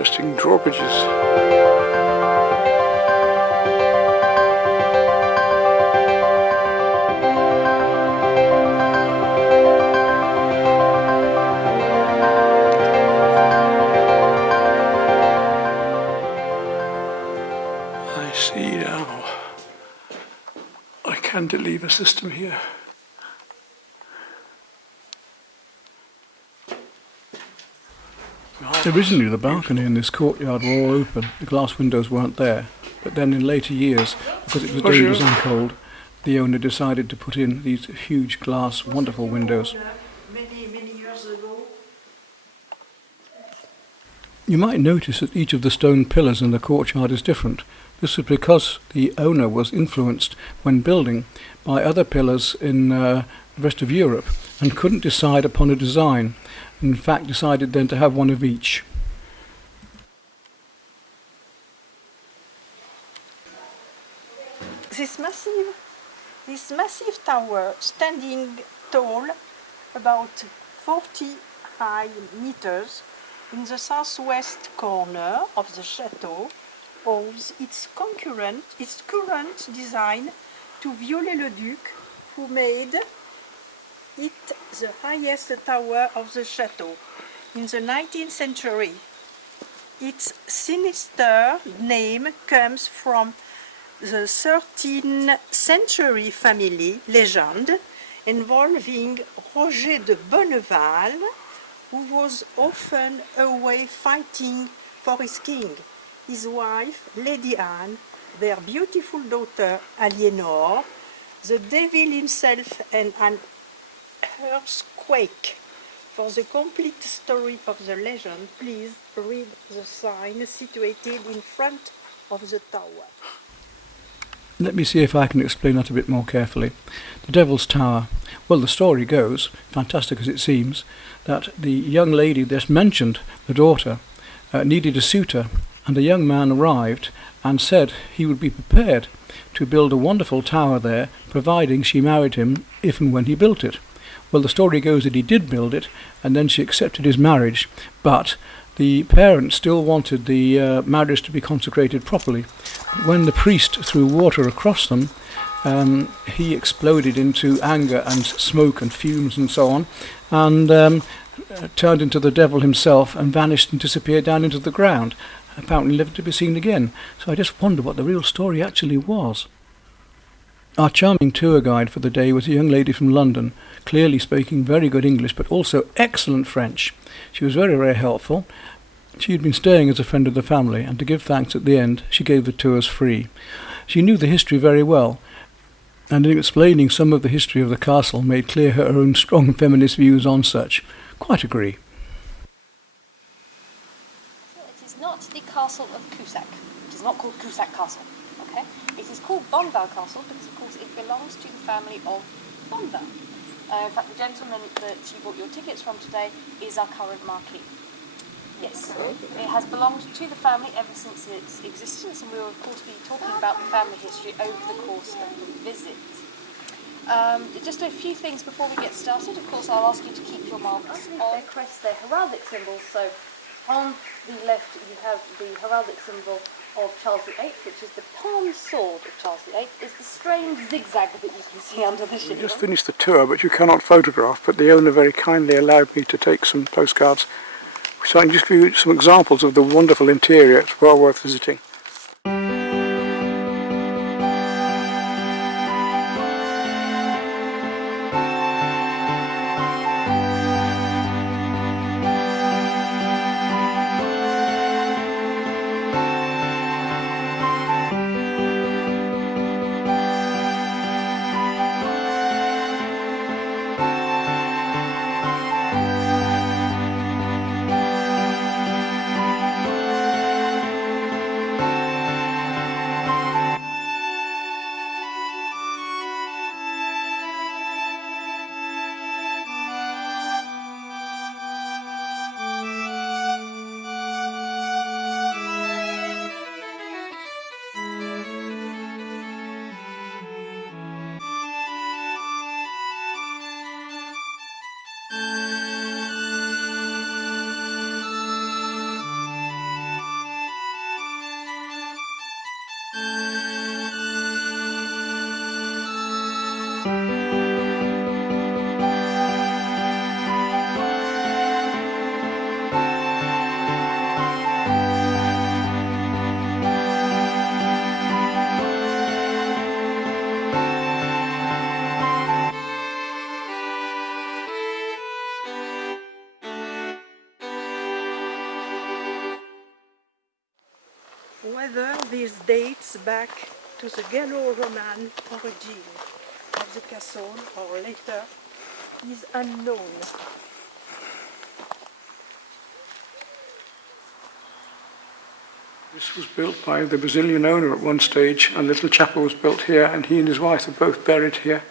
interesting drawbridges. I see now a cantilever system here. Originally the balcony and this courtyard were all open, the glass windows weren't there, but then in later years, because it was dangerous and cold, the owner decided to put in these huge glass, wonderful windows. Many years ago. You might notice that each of the stone pillars in the courtyard is different. This is because the owner was influenced when building by other pillars in the rest of Europe and couldn't decide upon a design. In fact, decided then to have one of each. This massive tower, standing tall, about 40 high meters, in the southwest corner of the chateau, owes its current design to Viollet-le-Duc, who made it the highest tower of the chateau in the 19th century. Its sinister name comes from the 13th century family legend involving Roger de Bonneval, who was often away fighting for his king, his wife Lady Anne, their beautiful daughter Aliénor, the devil himself, and an earthquake. For the complete story of the legend, please read the sign situated in front of the tower. Let me see if I can explain that a bit more carefully. The Devil's Tower. Well, the story goes, fantastic as it seems, that the young lady just mentioned, the daughter, needed a suitor, and a young man arrived and said he would be prepared to build a wonderful tower there, providing she married him if and when he built it. Well, the story goes that he did build it, and then she accepted his marriage, but the parents still wanted the marriage to be consecrated properly. But when the priest threw water across them, he exploded into anger and smoke and fumes and so on, and turned into the devil himself and vanished and disappeared down into the ground, apparently never to be seen again. So I just wonder what the real story actually was. Our charming tour guide for the day was a young lady from London, clearly speaking very good English, but also excellent French. She was very, very helpful. She had been staying as a friend of the family, and to give thanks at the end, she gave the tours free. She knew the history very well, and in explaining some of the history of the castle, made clear her own strong feminist views on such. Quite agree. So it is not the castle of Cusack. It is not called Cusack Castle. Okay? It is called Bonneval Castle because, of course, it belongs to the family of Bonneval. In fact, the gentleman that you bought your tickets from today is our current marquis. Yes, it has belonged to the family ever since its existence, and we will, of course, be talking about the family history over the course of the visit. Just a few things before we get started. Of course, I'll ask you to keep your marks on their crests, their heraldic symbols. So, on the left, you have the heraldic symbol of Charles VIII, which is the palm sword of Charles VIII, is the strange zigzag that you can see under the shield. We just finished the tour, but you cannot photograph, but the owner very kindly allowed me to take some postcards. So I can just give you some examples of the wonderful interior. It's well worth visiting. whether this dates back to the Gallo-Roman origin of the castle or later is unknown. This was built by the Brazilian owner at one stage, and little chapel was built here, and he and his wife are both buried here.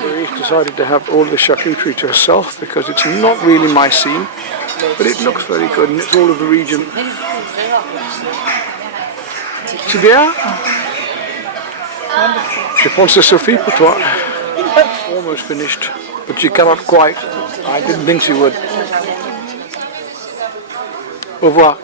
Yrieix decided to have all the charcuterie to herself because it's not really my scene, but it looks very good and it's all of the region. C'est bien? Je pense que Sophie pour toi. Almost finished, but she cannot quite. I didn't think she would. Au revoir.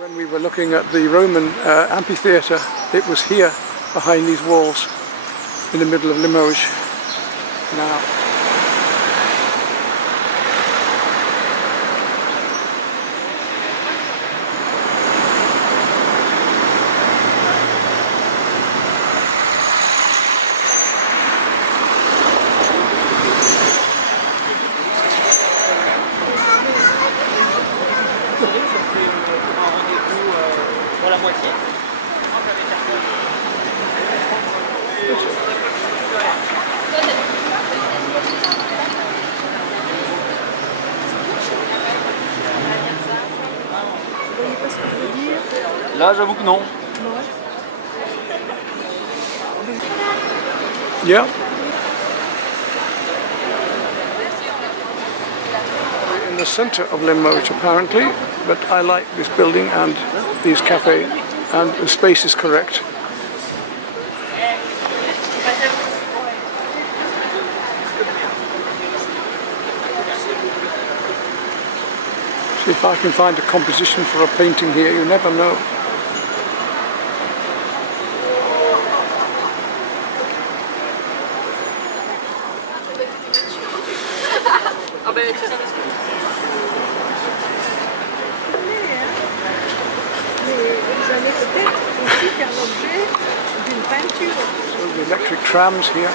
When we were looking at the Roman amphitheatre, it was here, behind these walls, in the middle of Limoges. Now, Là, j'avoue que non. yeah. We're in the centre of Limoges apparently, but I like this building and these cafes, and the space is correct. See if I can find a composition for a painting here, you never know. Vous allez peut-être aussi faire l'objet d'une peinture. So the electric trams here.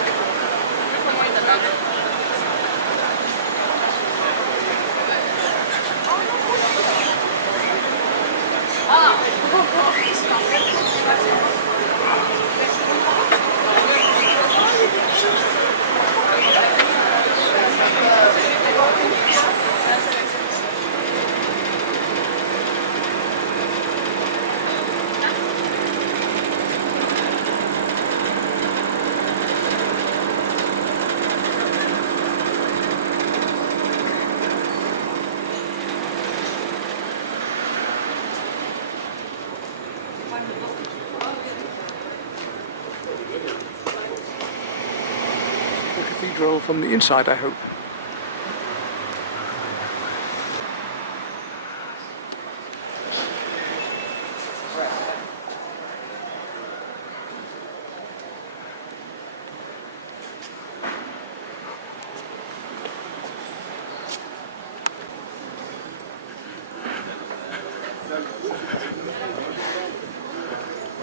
The cathedral from the inside, I hope.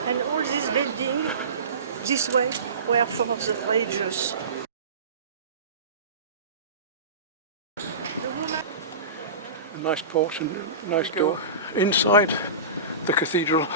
And all these buildings this way were for the religious. A nice porch and a nice door inside the cathedral.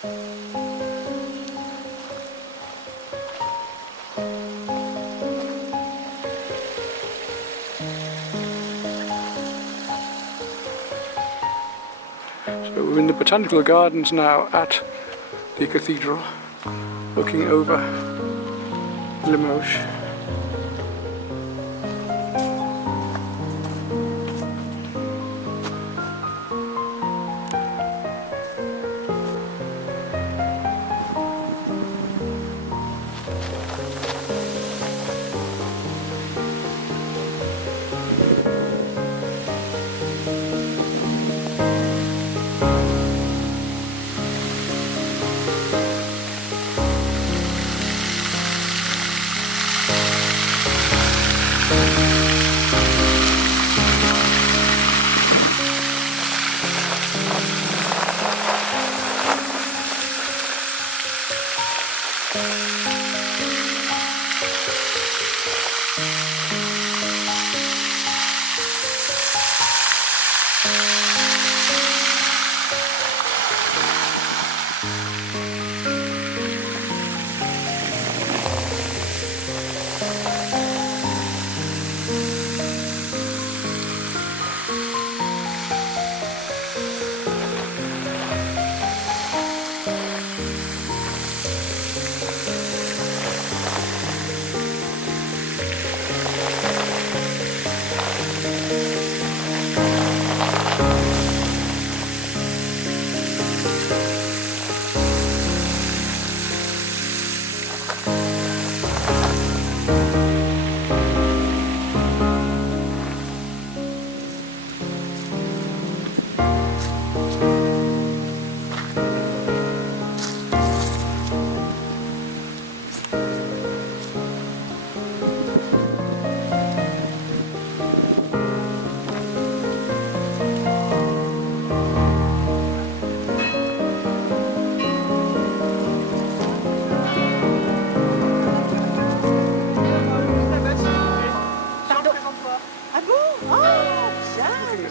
So we're in the Botanical Gardens now at the cathedral, looking over Limoges.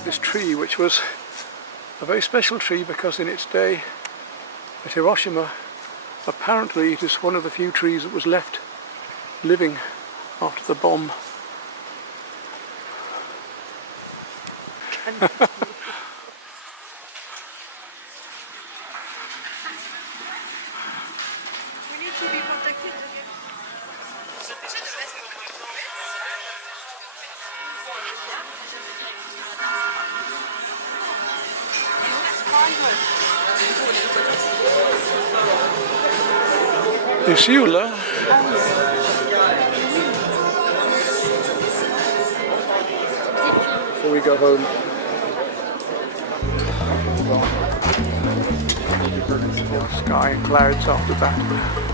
This tree, which was a very special tree because in its day at Hiroshima, apparently it is one of the few trees that was left living after the bomb. We need to be protected again. Isula. Before we go home. Sky and clouds after that.